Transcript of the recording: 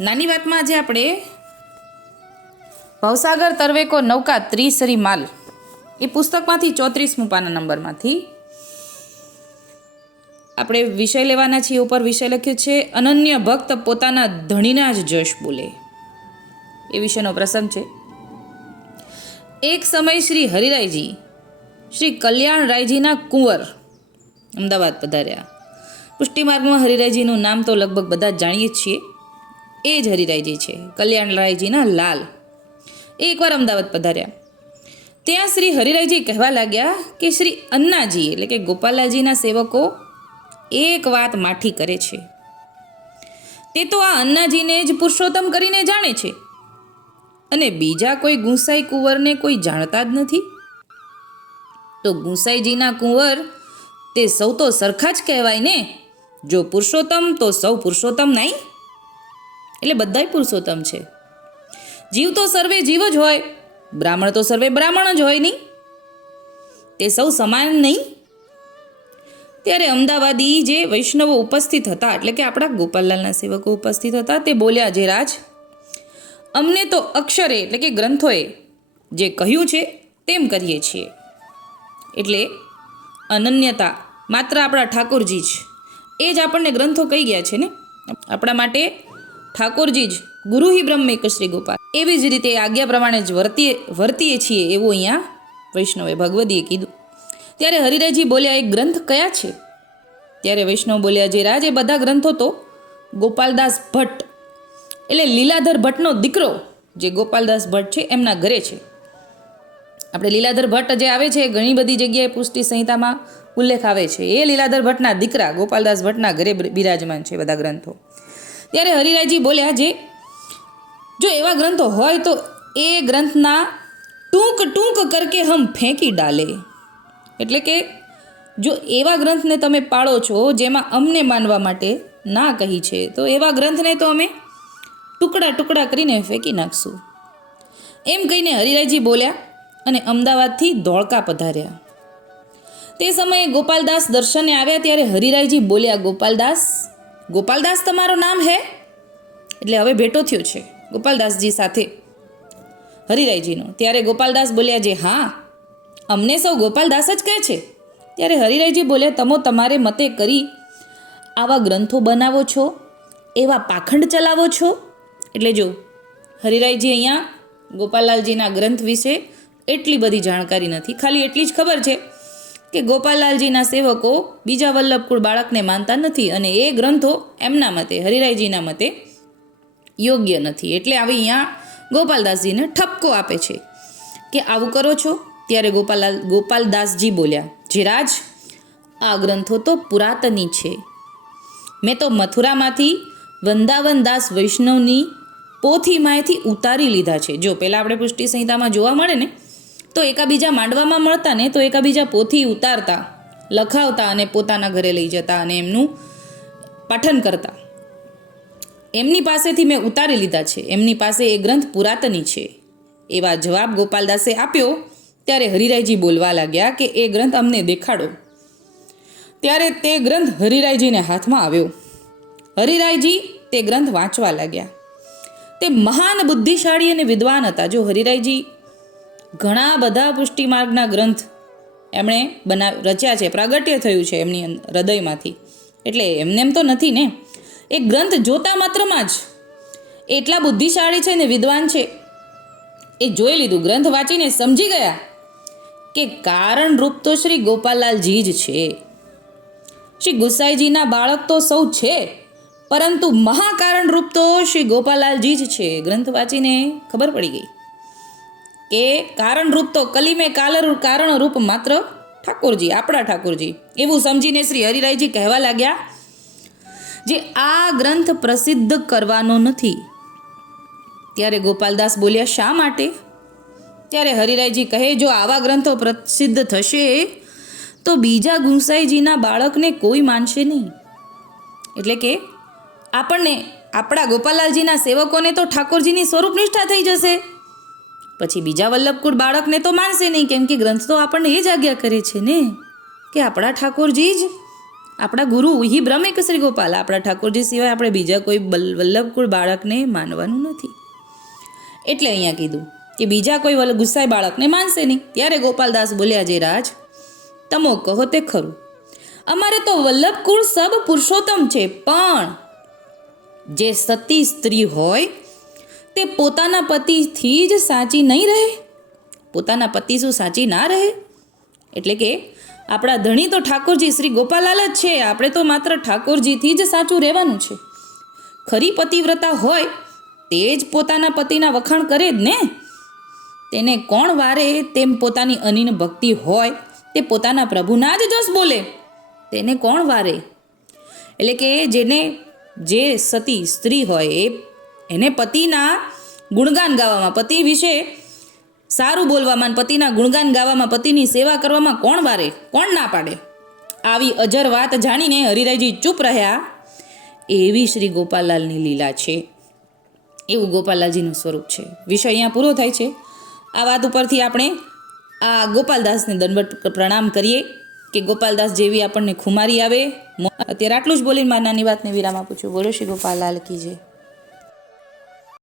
નાની વાતમાં આજે આપણે ભવસાગર તરવેકો નૌકા ત્રિસરી માલ એ પુસ્તકમાંથી ચોત્રીસમું પાના નંબરમાંથી આપણે વિષય લેવાના છીએ, ઉપર વિષય લખ્યો છે, અનન્ય ભક્ત પોતાના ધણીના જ જશ બોલે. એ વિષયનો પ્રસંગ છે. એક સમય શ્રી હરિરાયજી, શ્રી કલ્યાણ રાયજીના કુંવર અમદાવાદ પધાર્યા. પુષ્ટિમાર્ગમાં હરિરાયજીનું નામ તો લગભગ બધા જ જાણીએ જ છીએ. એ જ હરિરાયજી છે, કલ્યાણરાયજીના લાલ. એ એકવાર અમદાવાદ પધાર્યા. ત્યાં શ્રી હરિરાયજી કહેવા લાગ્યા કે શ્રી અન્નાજી, એટલે કે ગોપાલાજીના સેવકો એક વાત માઠી કરે છે. તે તો આ અન્નાજીને જ પુરુષોત્તમ કરીને જાણે છે. અને બીજા કોઈ ગુંસાઈ કુંવરને કોઈ જાણતા જ નથી? તો ગુંસાઈજીના કુંવર તે સૌ તો સરખા જ કહેવાય ને? જો પુરુષોત્તમ તો સૌ પુરુષોત્તમ નહીં? એટલે બધાય પુરુષોત્તમ છે. જીવ તો સર્વે જીવ જ હોય, બ્રાહ્મણ તો સર્વે બ્રાહ્મણ જ હોય નહીં. તે સૌ સમાન નહીં. ત્યારે અમદાવાદી જે વૈષ્ણવો ઉપસ્થિત હતા, એટલે કે આપણા ગોપાલલાલના સેવકો ઉપસ્થિત હતા, તે બોલ્યા, જે રાજ, અમને તો અક્ષરે, એટલે કે ગ્રંથોએ જે કહ્યું છે, તેમ કરીએ છીએ. એટલે અનન્યતા માત્ર આપણા ઠાકોરજી જ. એ જ આપણને ગ્રંથો કહી ગયા છે ને. આપણા માટે ઠાકોરજી જ ગુરુ હિ બ્રહ્મૈક શ્રી ગોપાલ. એવી જ રીતે આજ્ઞા પ્રમાણે જ વર્તીએ વર્તીએ છીએ એવું અહીંયા વૈષ્ણવે ભગવદીએ કીધું. ત્યારે હરિરાયજી બોલ્યા એ ગ્રંથ કયા છે? ત્યારે વૈષ્ણવ બોલ્યા, જે રાજ એ બધા ગ્રંથો તો ગોપાલદાસ ભટ્ટ. એટલે લીલાધર ભટ્ટનો દીકરો જે ગોપાલદાસ ભટ્ટ છે, એમના ઘરે છે. આપણે લીલાધર ભટ્ટ જે આવે છે, ઘણી બધી જગ્યાએ પુષ્ટિ સંહિતામાં ઉલ્લેખ આવે છે. એ લીલાધર ભટ્ટના દીકરા ગોપાલદાસ ભટ્ટના ઘરે બિરાજમાન છે બધા ગ્રંથો. ત્યારે હરિરાયજી બોલ્યા, જે, જો એવા ગ્રંથો હોય તો એ ગ્રંથના ટૂંક ટૂંક કરકે હમ ફેંકી ડાલે. એટલે કે, જો એવા ગ્રંથને તમે પાળો છો જેમાં અમને માનવા માટે ના કહી છે, તો એવા ગ્રંથને તો અમે ટુકડા ટુકડા કરીને ફેંકી નાખશું. એમ કહીને હરિરાયજી બોલ્યા અને અમદાવાદથી ધોળકા પધાર્યા. તે સમયે ગોપાલદાસ દર્શને આવ્યા ત્યારે હરિરાયજી બોલ્યા, ગોપાલદાસ ગોપાલદાસ તમારું નામ હે? એટલે હવે ભેટો થયો છે, ગોપાલદાસજી સાથે. હરિરાયજીનો. ત્યારે ગોપાલદાસ બોલ્યા, જે હા, અમને સૌ ગોપાલદાસ જ કહે છે. ત્યારે હરિરાયજી બોલ્યા, તમો તમારે મતે કરી આવા ગ્રંથો બનાવો છો? એવા પાખંડ ચલાવો છો? એટલે જો, હરિરાયજી અહીંયા ગોપાલલાલજીના ગ્રંથ વિશે એટલી બધી જાણકારી નથી. ખાલી એટલી જ ખબર છે કે ગોપાલલાલજીના સેવકો બીજા વલ્લભકુળ બાળકને માનતા નથી અને એ ગ્રંથો એમના મતે, હરિરાયજીના મતે યોગ્ય નથી. એટલે આવી અહીંયા ગોપાલદાસજીને ઠપકો આપે છે કે આવું કરો છો? ત્યારે ગોપાલાલ ગોપાલદાસજી બોલ્યા, જે રાજ, આ ગ્રંથો તો પુરાતની છે. મેં તો મથુરામાંથી વંદાવનદાસ વૈષ્ણવની પોથીમાંથી ઉતારી લીધા છે. જો પહેલાં આપણે પુષ્ટિ સંહિતામાં જોવા મળે ને તો એકાબીજા માંડવામાં મળતા ને તો એકાબીજા પોથી ઉતારતા, લખાવતા અને પોતાના ઘરે લઈ જતા અને એમનું પઠન કરતા. એમની પાસેથી મેં ઉતારી લીધા છે. એમની પાસે એ ગ્રંથ પુરાતની છે. એવા જવાબ ગોપાલદાસે આપ્યો, ત્યારે હરિરાયજી બોલવા લાગ્યા કે એ ગ્રંથ અમને દેખાડો. ત્યારે તે ગ્રંથ હરિરાયજીને હાથમાં આવ્યો. હરિરાયજી તે ગ્રંથ વાંચવા લાગ્યા. તે મહાન બુદ્ધિશાળી અને વિદ્વાન હતા. જો હરિરાયજી ઘણા બધા પુષ્ટિ માર્ગના ગ્રંથ એમણે બનાવ, રચ્યા છે, પ્રાગટ્ય થયું છે એમની હૃદયમાંથી. એટલે એમને એમ તો નથી ને? એ ગ્રંથ જોતા માત્રમાં જ એટલા બુદ્ધિશાળી છે ને વિદ્વાન છે. એ જોઈ લીધું, ગ્રંથ વાંચીને સમજી ગયા કે કારણ રૂપ તો શ્રી ગોપાલાલજી જ છે. શ્રી ગુસાઈજીના બાળક તો સૌ છે, પરંતુ મહાકારણ રૂપ તો શ્રી ગોપાલાલજી જ છે. ગ્રંથ વાંચીને ખબર પડી ગઈ. કે કારણરૂપ તો કલીમે કાલર કારણરૂપ માત્ર ઠાકોરજી, આપણા ઠાકોરજી. એવું સમજીને શ્રી હરિરાયજી કહેવા લાગ્યા જે આ ગ્રંથ પ્રસિદ્ધ કરવાનો નથી. ત્યારે ગોપાલદાસ બોલ્યા, શા માટે? ત્યારે હરિરાયજી કહે, જો આવા ગ્રંથો પ્રસિદ્ધ થશે, તો બીજા ગુંસાઈજીના બાળકને કોઈ માનશે નહીં. એટલે કે આપણને, આપણા ગોપાલાલજીના સેવકોને તો ઠાકોરજીની સ્વરૂપ નિષ્ઠા થઈ જશે. પછી બીજા વલ્લભકુળ બાળકને તો માનશે નહીં, કેમ કે ગ્રંથ તો આપણને એ જ આજ્ઞા કરે છે ને, કે આપણા ઠાકોરજી જ, આપણા ગુરુ હિ બ્રહ્મિક શ્રી ગોપાલ, આપણા ઠાકોરજી સિવાય આપણે બીજા કોઈ વલ્લભકુળ બાળકને માનવાનું નથી. એટલે અહીંયા કીધું કે બીજા કોઈ વલ્લભ ગુસ્સાઈ બાળકને માનશે નહીં. ત્યારે ગોપાલદાસ બોલ્યા, જે રાજ, તમો કહો તે ખરું. અમારે તો વલ્લભકુળ સબ પુરુષોત્તમ છે, પણ જે સતી સ્ત્રી હોય તે પોતાના પતિથી જ સાચી નહીં રહે? પોતાના પતિ શું સાચી ના રહે? એટલે કે આપણા ધણી તો ઠાકોરજી શ્રી ગોપાલાલ જ છે, આપણે તો માત્ર ઠાકોરજીથી જ સાચું રહેવાનું છે. ખરી પતિવ્રતા હોય તે જ પોતાના પતિના વખાણ કરે જ ને? તેને કોણ વારે તેમ પોતાની અનિન ભક્તિ હોય, તે પોતાના પ્રભુના જ જસ બોલે. તેને કોણ વારે? એટલે કે જેને, જે સતી સ્ત્રી હોય એ એને પતિના ગુણગાન ગાવામાં, પતિ વિશે સારું બોલવામાં પતિના ગુણગાન ગાવામાં પતિની સેવા કરવામાં કોણ વારે, કોણ ના પાડે? આવી અજર વાત જાણીને હરિરાયજી ચૂપ રહ્યા. એવી શ્રી ગોપાલલાલની લીલા છે. એવું ગોપાલલાલજીનું સ્વરૂપ છે. વિષય અહીંયા પૂરો થાય છે. આ વાત ઉપરથી આપણે આ ગોપાલદાસને દંડવટ પ્રણામ કરીએ કે ગોપાલદાસ જેવી આપણને ખુમારી આવે. અત્યારે આટલું જ બોલીને મારી નાની વાતને વિરામ આપું છું. બોલો શ્રી ગોપાલલાલ કી